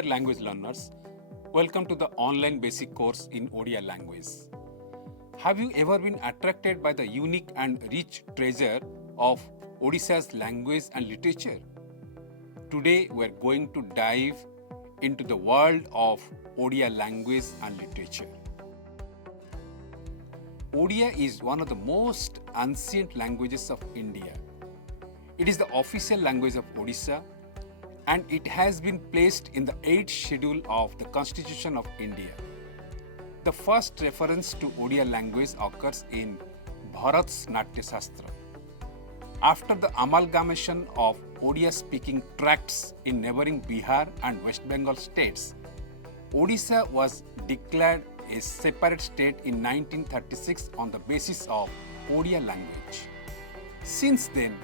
Dear language learners, welcome to the online basic course in Odia language. Have you ever been attracted by the unique and rich treasure of Odisha's language and literature? Today we are going to dive into the world of Odia language and literature. Odia is one of the most ancient languages of India. It is the official language of Odisha and it has been placed in the 8th schedule of the Constitution of India. The first reference to Odia language occurs in Bharat's Natya Shastra. After the amalgamation of Odia-speaking tracts in neighboring Bihar and West Bengal states, Odisha was declared a separate state in 1936 on the basis of Odia language. Since then,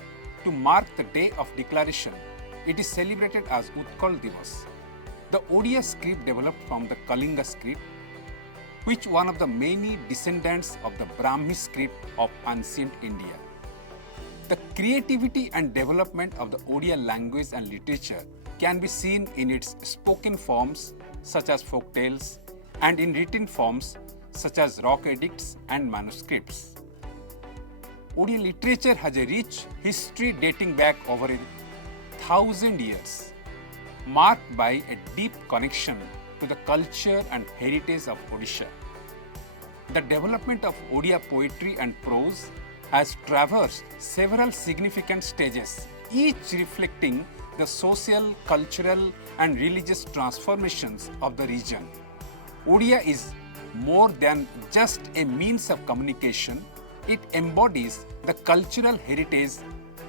to mark the day of declaration, it is celebrated as Utkal Divas. The Odia script developed from the Kalinga script, which one of the many descendants of the Brahmi script of ancient India. The creativity and development of the Odia language and literature can be seen in its spoken forms such as folk tales and in written forms such as rock edicts and manuscripts. Odia literature has a rich history dating back over 1,000 years, marked by a deep connection to the culture and heritage of Odisha. The development of Odia poetry and prose has traversed several significant stages, each reflecting the social, cultural, and religious transformations of the region. Odia is more than just a means of communication. It embodies the cultural heritage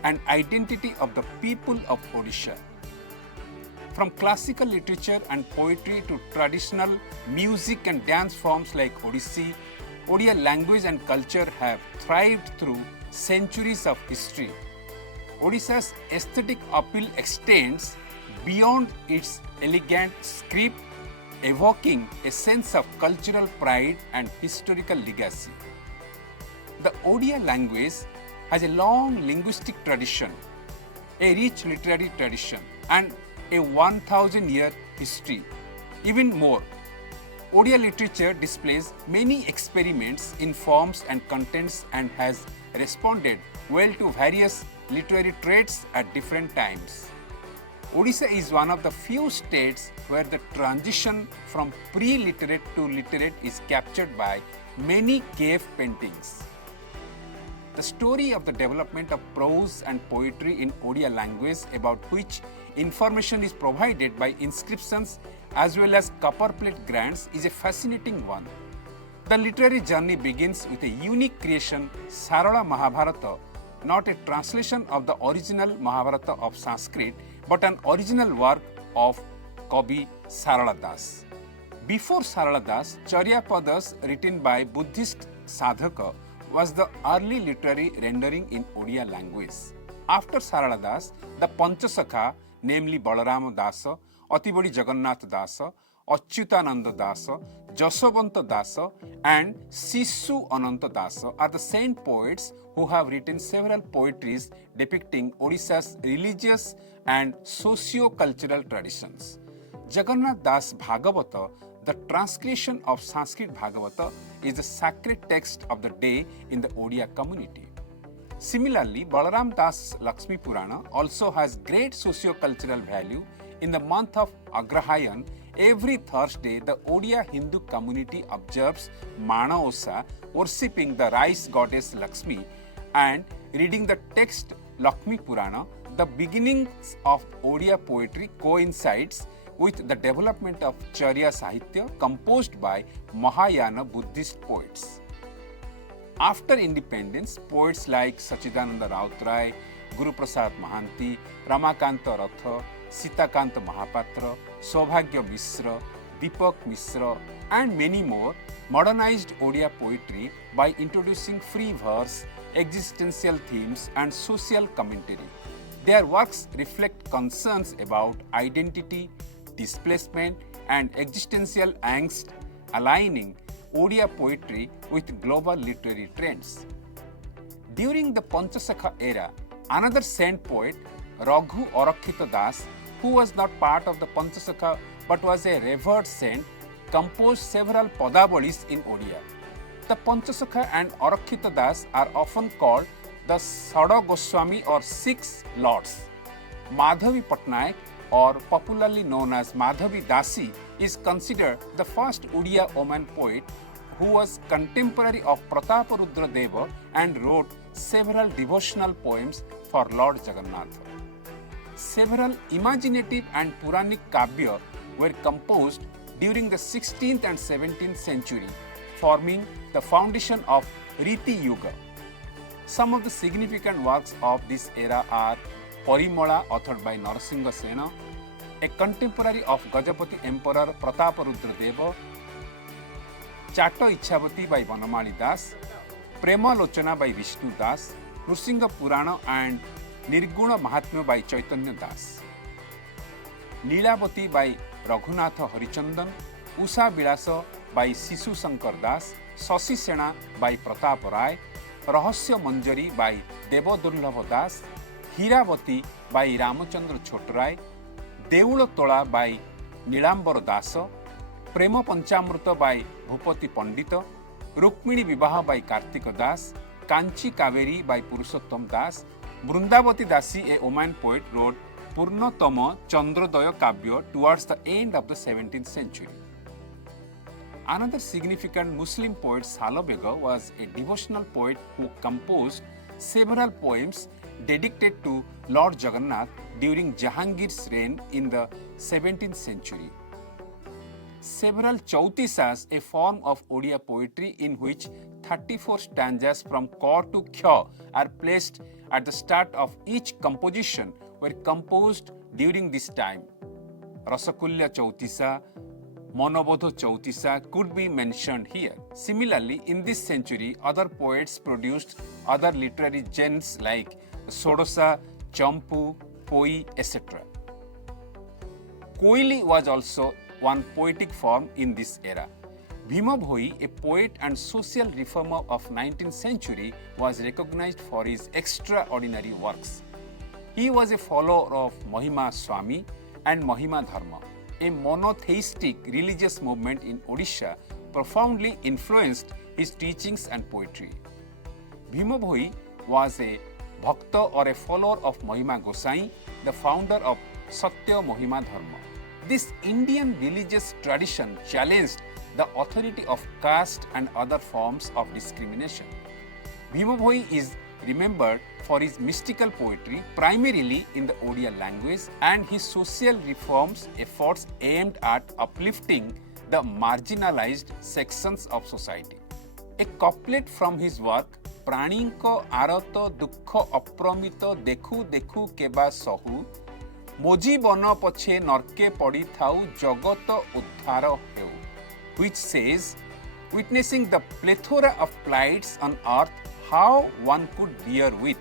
and identity of the people of Odisha. From classical literature and poetry to traditional music and dance forms like Odissi, Odia language and culture have thrived through centuries of history. Odisha's aesthetic appeal extends beyond its elegant script, evoking a sense of cultural pride and historical legacy. The Odia language has a long linguistic tradition, a rich literary tradition, and a 1,000-year history. Even more, Odia literature displays many experiments in forms and contents and has responded well to various literary traits at different times. Odisha is one of the few states where the transition from pre-literate to literate is captured by many cave paintings. The story of the development of prose and poetry in Odia language, about which information is provided by inscriptions as well as copperplate grants, is a fascinating one. The literary journey begins with a unique creation, Sarala Mahabharata, not a translation of the original Mahabharata of Sanskrit, but an original work of Kavi Sarala Das. Before Sarala Das, Charyapadas, written by Buddhist sadhaka, was the early literary rendering in Odia language. After Sarala Das, the Panchasakha, namely Balarama Dasa, Atibodi Jagannath Dasa, Achyutananda Dasa, Jasavanta Dasa, and Sissu Ananta Dasa are the saint poets who have written several poetries depicting Odisha's religious and socio-cultural traditions. Jagannath Das Bhagavata, the translation of Sanskrit Bhagavata, is the sacred text of the day in the Odia community. Similarly, Balaram Das Lakshmi Purana also has great socio-cultural value. In the month of Agrahayan, every Thursday, the Odia Hindu community observes Mana Osa, worshipping the rice goddess Lakshmi and reading the text Lakshmi Purana. The beginnings of Odia poetry coincides with the development of Charya Sahitya composed by Mahayana Buddhist poets. After independence, poets like Sachidananda Rautrai, Guru Prasad Mahanti, Ramakanta Ratha, Sitakanta Mahapatra, Saubhagya Mishra, Deepak Mishra, and many more modernized Odia poetry by introducing free verse, existential themes, and social commentary. Their works reflect concerns about identity, displacement, and existential angst, aligning Odia poetry with global literary trends. During the Panchasakha era, another saint poet, Raghu Arakshita Das, who was not part of the Panchasakha but was a revered saint, composed several Padabalis in Odia. The Panchasakha and Arakhita Das are often called the Sada Goswami or Six Lords. Madhavi Patnaik, or popularly known as Madhavi Dasi, is considered the first Odia woman poet who was contemporary of Prataparudra Deva and wrote several devotional poems for Lord Jagannath. Several imaginative and Puranic Kavya were composed during the 16th and 17th century, forming the foundation of Riti Yuga. Some of the significant works of this era are Parimala, authored by Narasingha Sena, a contemporary of Gajapati Emperor Prataparudra Deva, Chatta Ichavati by Vanamali Das, Prema Lochana by Vishnu Das, Nrsinga Purana and Nirguna Mahatmya by Chaitanya Das, Nilavati by Raghunatha Harichandan, Usha Bilasa by Sishu Shankar Das, Sasi Sena by Pratap Rai, Rahasya Manjari by Devadurlabha Das, Hiravati by Ramachandra Chotrai, Deula Tola by Nilambara Dasa, Prema Panchamrita by Bhupati Pandita, Rukmini Vibaha by Kartika Das, Kanchi Kaveri by Purushottam Das, Brundavati Dasi, a woman poet, wrote Purnatama Chandrodaya Kavya towards the end of the 17th century. Another significant Muslim poet, Salabega, was a devotional poet who composed several poems dedicated to Lord Jagannath during Jahangir's reign in the 17th century. Several Chautisas, a form of Odia poetry in which 34 stanzas from Ka to Kha are placed at the start of each composition, were composed during this time. Rasakulya Chautisa, Monobodho Chautisa could be mentioned here. Similarly, in this century, other poets produced other literary genres like Sodosa, Champu, Poi, etc. Koili was also one poetic form in this era. Bhima Bhoi, a poet and social reformer of 19th century, was recognized for his extraordinary works. He was a follower of Mahima Swami and Mahima Dharma, a monotheistic religious movement in Odisha, profoundly influenced his teachings and poetry. Bhima Bhoi was a bhakta or a follower of Mahima Gosai, the founder of Satya Mahima Dharma. This Indian religious tradition challenged the authority of caste and other forms of discrimination. Bhima Bhoi is remembered for his mystical poetry, primarily in the Odia language, and his social reforms efforts aimed at uplifting the marginalized sections of society. A couplet from his work, Praninko Arata Dukho Apramita Dekhu Dekhu Keba Sahu, Moji Bana Pache Narke Padi Thau Jagata Uddhara Heu, which says, witnessing the plethora of plights on earth, how one could bear with,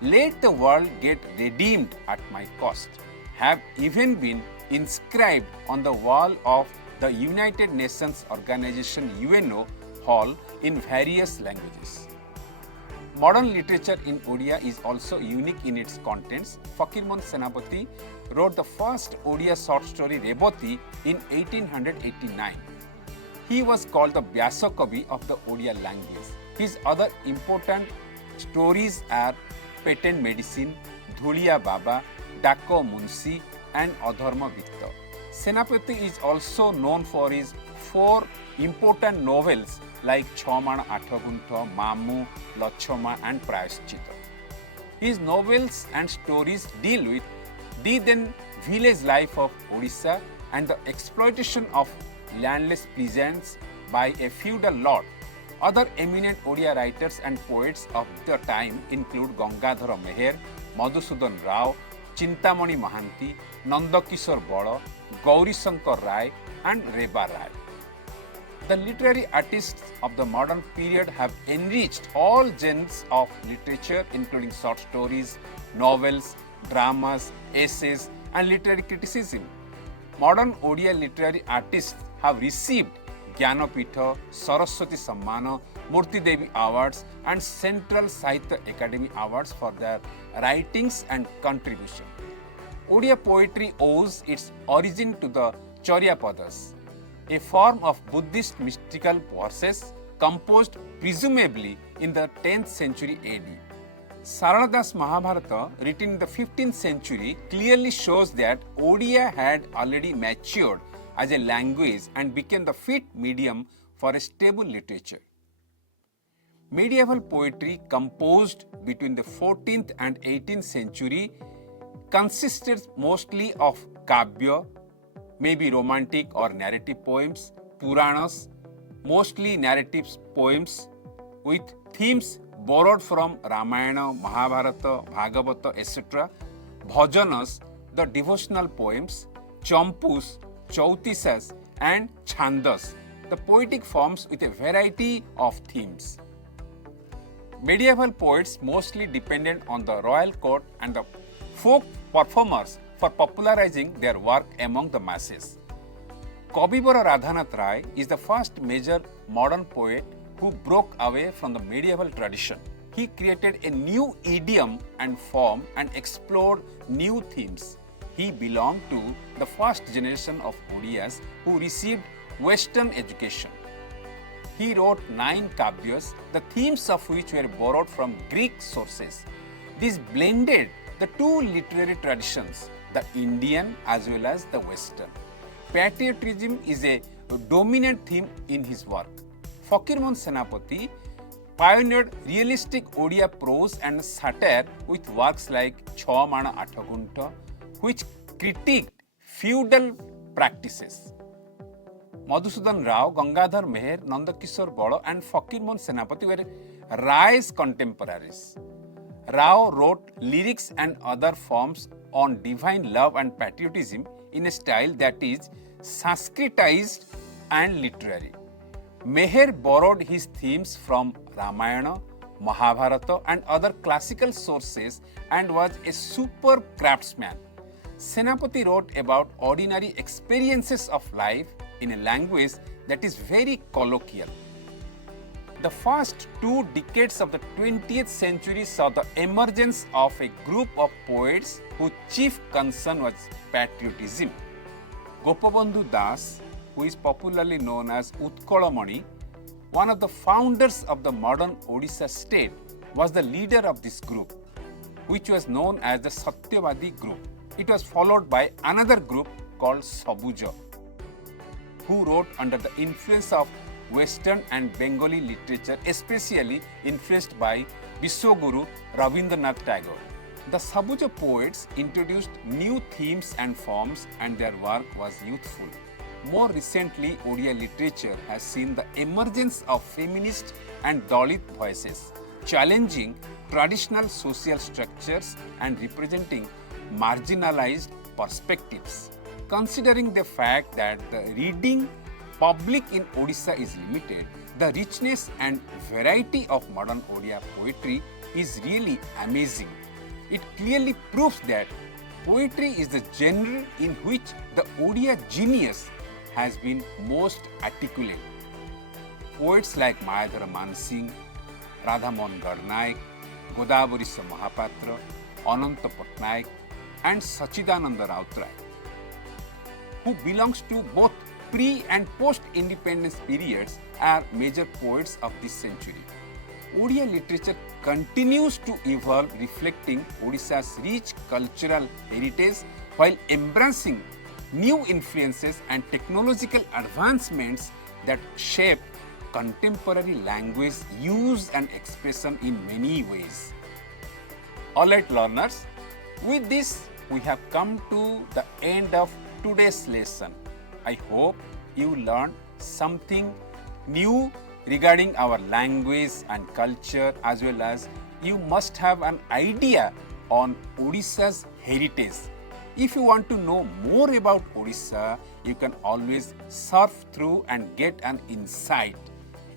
let the world get redeemed at my cost, have even been inscribed on the wall of the United Nations Organization UNO Hall in various languages. Modern literature in Odia is also unique in its contents. Fakirmon Senapati wrote the first Odia short story Rebati in 1889. He was called the Vyasa Kavi of the Odia language. His other important stories are Patent Medicine, Dhulia Baba, Dako Munsi, and Adharma Vitta. Senapati is also known for his 4 important novels like Chhamana Athaguntha, Mamu, Lachhama, and Prayaschita. His novels and stories deal with the then village life of Odisha and the exploitation of landless peasants by a feudal lord. Other eminent Odia writers and poets of the time include Gangadhara Meher, Madhusudan Rao, Chintamani Mahanti, Nandakishore Bala, Gauri Shankar Rai, and Reba Rai. The literary artists of the modern period have enriched all genres of literature, including short stories, novels, dramas, essays, and literary criticism. Modern Odia literary artists have received Jnanapitha, Saraswati Sammana, Murti Devi Awards, and Central Sahitya Academy Awards for their writings and contribution. Odia poetry owes its origin to the Charyapadas, a form of Buddhist mystical verses composed presumably in the 10th century AD. Sarala Das Mahabharata, written in the 15th century, clearly shows that Odia had already matured as a language and became the fit medium for a stable literature. Medieval poetry composed between the 14th and 18th century consisted mostly of kavya, maybe romantic or narrative poems, Puranas, mostly narrative poems with themes borrowed from Ramayana, Mahabharata, Bhagavata, etc., bhajanas, the devotional poems, champus, chautisas, and chandas, the poetic forms with a variety of themes. Medieval poets mostly depended on the royal court and the folk performers for popularizing their work among the masses. Kavivara Radhanath Rai is the first major modern poet who broke away from the medieval tradition. He created a new idiom and form and explored new themes. He belonged to the first generation of Odias who received Western education. He wrote 9 kavyas, the themes of which were borrowed from Greek sources. This blended the two literary traditions, the Indian as well as the Western. Patriotism is a dominant theme in his work. Fakirmon Senapati pioneered realistic Odia prose and satire with works like Chha Mana Atha Gunta, which critiqued feudal practices. Madhusudan Rao, Gangadhar Meher, Nandakishore Bado, and Fakirmon Senapati were Rai's contemporaries. Rao wrote lyrics and other forms on divine love and patriotism in a style that is Sanskritized and literary. Meher borrowed his themes from Ramayana, Mahabharata, and other classical sources and was a superb craftsman. Senapati wrote about ordinary experiences of life in a language that is very colloquial. The first 2 decades of the 20th century saw the emergence of a group of poets whose chief concern was patriotism. Gopabandhu Das, who is popularly known as Utkalamani, one of the founders of the modern Odisha state, was the leader of this group, which was known as the Satyavadi group. It was followed by another group called Sabuja, who wrote under the influence of Western and Bengali literature, especially influenced by Vishwaguru Rabindranath Tagore. The Sabuja poets introduced new themes and forms, and their work was youthful. More recently, Odia literature has seen the emergence of feminist and Dalit voices, challenging traditional social structures and representing marginalized perspectives. Considering the fact that the reading public in Odisha is limited, the richness and variety of modern Odia poetry is really amazing. It clearly proves that poetry is the genre in which the Odia genius has been most articulate. Poets like Mayadhara Mansingh, Radhamon Garnaik, Godavarisa Mahapatra, Ananta Patnaik, and Sachidananda Rautrai, who belongs to both pre- and post-independence periods, are major poets of this century. Odia literature continues to evolve, reflecting Odisha's rich cultural heritage while embracing new influences and technological advancements that shape contemporary language use and expression in many ways. Alright learners, with this we have come to the end of today's lesson. I hope you learned something new regarding our language and culture, as well as you must have an idea on Odisha's heritage. If you want to know more about Odisha, you can always surf through and get an insight.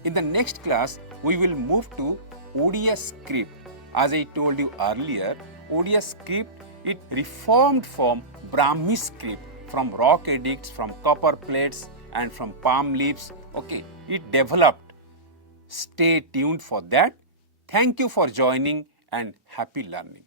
In the next class, we will move to Odia script. As I told you earlier, Odia script, it reformed from Brahmi script, from rock edicts, from copper plates, and from palm leaves. Okay, it developed. Stay tuned for that. Thank you for joining and happy learning.